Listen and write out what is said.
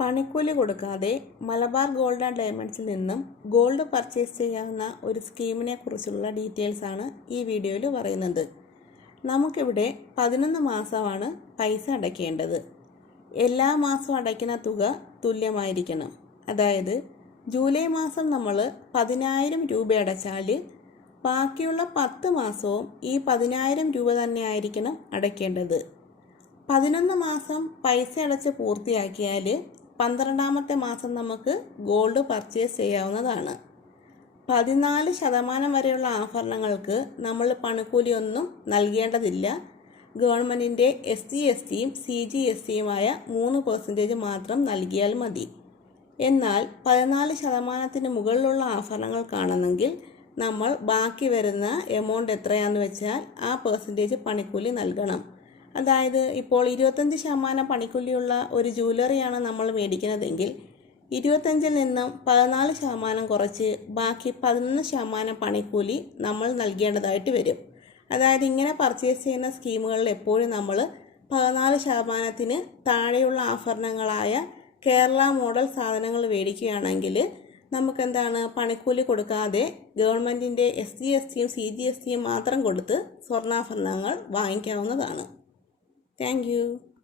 പണിക്കൂലി കൊടുക്കാതെ Malabar gold and ഡയമണ്ട്സിൽ നിന്നും ഗോൾഡ് പർച്ചേസ് ചെയ്യാവുന്ന ഒരു സ്കീമിനെ കുറിച്ചുള്ള ഡീറ്റെയിൽസ് ആണ് ഈ വീഡിയോയിൽ പറയുന്നത്. നമുക്കിവിടെ പതിനൊന്ന് മാസമാണ് പൈസ അടയ്ക്കേണ്ടത്. എല്ലാ മാസവും അടയ്ക്കുന്ന തുക തുല്യമായിരിക്കണം. അതായത് ജൂലൈ മാസം നമ്മൾ പതിനായിരം രൂപ അടച്ചാൽ ബാക്കിയുള്ള പത്ത് മാസവും ഈ പതിനായിരം രൂപ തന്നെ ആയിരിക്കണം അടയ്ക്കേണ്ടത്. പതിനൊന്ന് മാസം പൈസ അടച്ച് പൂർത്തിയാക്കിയാൽ പന്ത്രണ്ടാമത്തെ മാസം നമുക്ക് ഗോൾഡ് പർച്ചേസ് ചെയ്യാവുന്നതാണ്. പതിനാല് ശതമാനം വരെയുള്ള ആഭരണങ്ങൾക്ക് നമ്മൾ പണിക്കൂലിയൊന്നും നൽകേണ്ടതില്ല. ഗവൺമെന്റിന്റെ എസ് ജി എസ് ടിയും സി ജി എസ് ടിയുമായ മൂന്ന് പെർസെന്റേജ് മാത്രം നൽകിയാൽ മതി. എന്നാൽ പതിനാല് ശതമാനത്തിന് മുകളിലുള്ള ആഭരണങ്ങൾക്കാണെന്നെങ്കിൽ നമ്മൾ ബാക്കി വരുന്ന എമൗണ്ട് എത്രയാണെന്ന് വെച്ചാൽ ആ പെർസെന്റേജ് പണിക്കൂലി നൽകണം. അതായത് ഇപ്പോൾ ഇരുപത്തഞ്ച് ശതമാനം പണിക്കൂലിയുള്ള ഒരു ജ്വല്ലറിയാണ് നമ്മൾ മേടിക്കുന്നതെങ്കിൽ ഇരുപത്തഞ്ചിൽ നിന്നും പതിനാല് ശതമാനം കുറച്ച് ബാക്കി പതിനൊന്ന് ശതമാനം പണിക്കൂലി നമ്മൾ നൽകേണ്ടതായിട്ട് വരും. അതായത് ഇങ്ങനെ പർച്ചേസ് ചെയ്യുന്ന സ്കീമുകളിൽ എപ്പോഴും നമ്മൾ പതിനാല് ശതമാനത്തിന് താഴെയുള്ള ആഭരണങ്ങളായ കേരള മോഡൽ സാധനങ്ങൾ മേടിക്കുകയാണെങ്കിൽ നമുക്കെന്താണ് പണിക്കൂലി കൊടുക്കാതെ ഗവൺമെന്റിന്റെ എസ് ജി എസ് ടിയും സി ജി എസ് ടിയും മാത്രം കൊടുത്ത് സ്വർണാഭരണങ്ങൾ വാങ്ങിക്കാവുന്നതാണ്. Thank you.